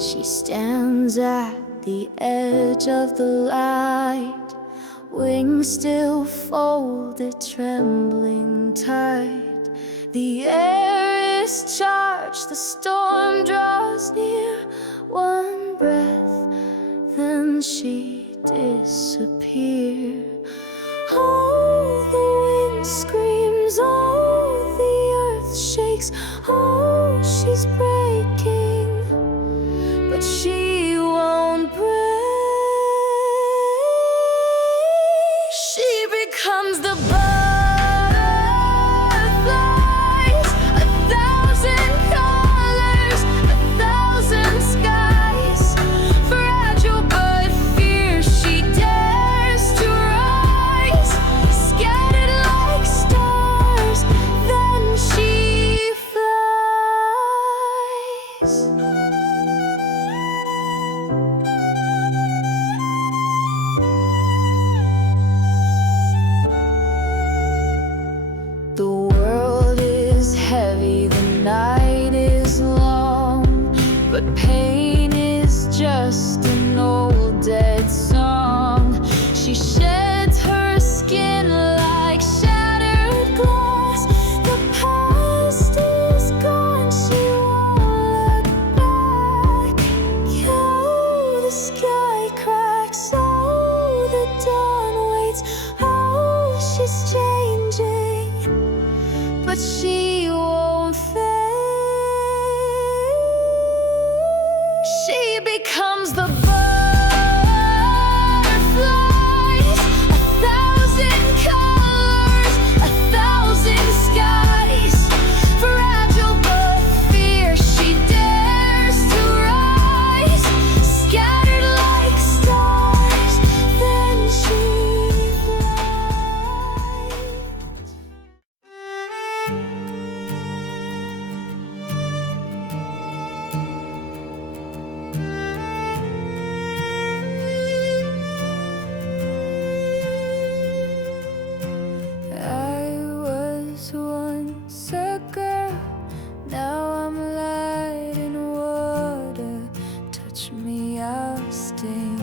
She stands at the edge of the light, wings still folded, trembling tight. The air is charged, the storm draws near. One breath, then she disappears. Oh, the wind screams, oh, the earth shakes, oh, she's breaking, but she won't break. She becomes the butterflies, 1,000 colors, 1,000 skies. Fragile but fierce, she dares to rise. Scattered like stars, then she flies. The world is heavy, the night is long, but pain is just an old dead song. She sheds her skin like shattered glass. The past is gone, she won't look back. Oh, the sky cracks, oh, the dawn waits, oh, she's changing, but she won't fade. She becomes the butterflies, 1,000 colors, 1,000 skies. Fragile but fierce, she dares to rise. Scattered like stars, then she flies. I was once a girl, now I'm light in water. Touch me, I'll sting,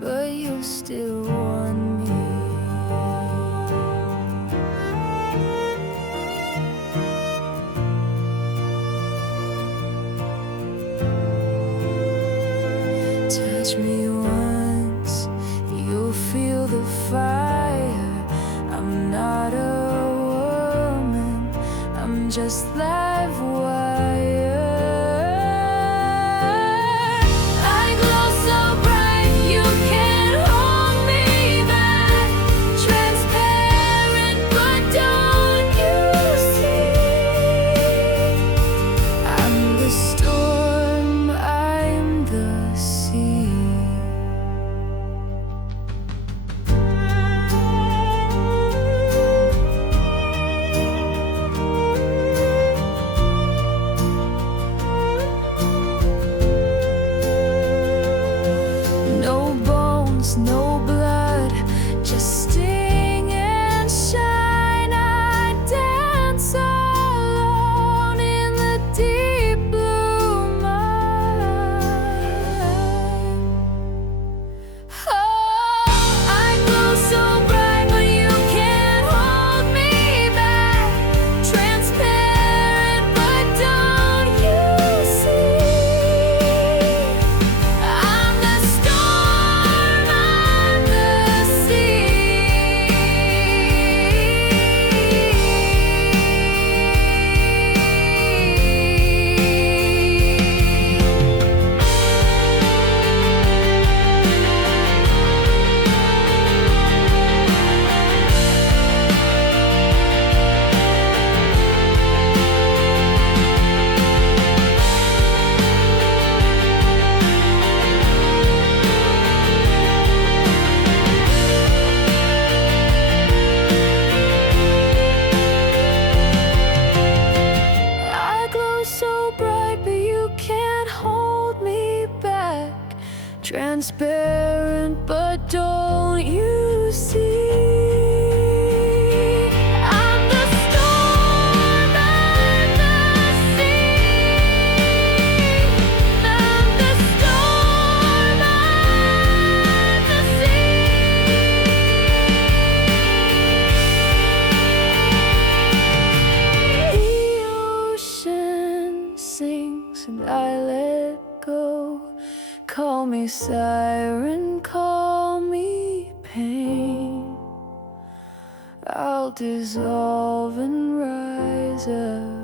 but you still want me. Touch me once, you'll feel the fire. I'm not a woman, I'm just live wire. I glow so bright, you can't hold me back. Transparent, but don't you see? I'm the storm, I'm the sea. No bones, no blood, just sting and shine. I dance alone in the deep blue mine. Oh, I glow so bright, but you can't hold me back. Transparent, but don't you see? I'm the storm, I'm the I glow so bright, but you can't hold me back. Transparent, but don't you see? I'm the storm, I'm the sea. Call me siren, call me pain. I'll dissolve and rise up.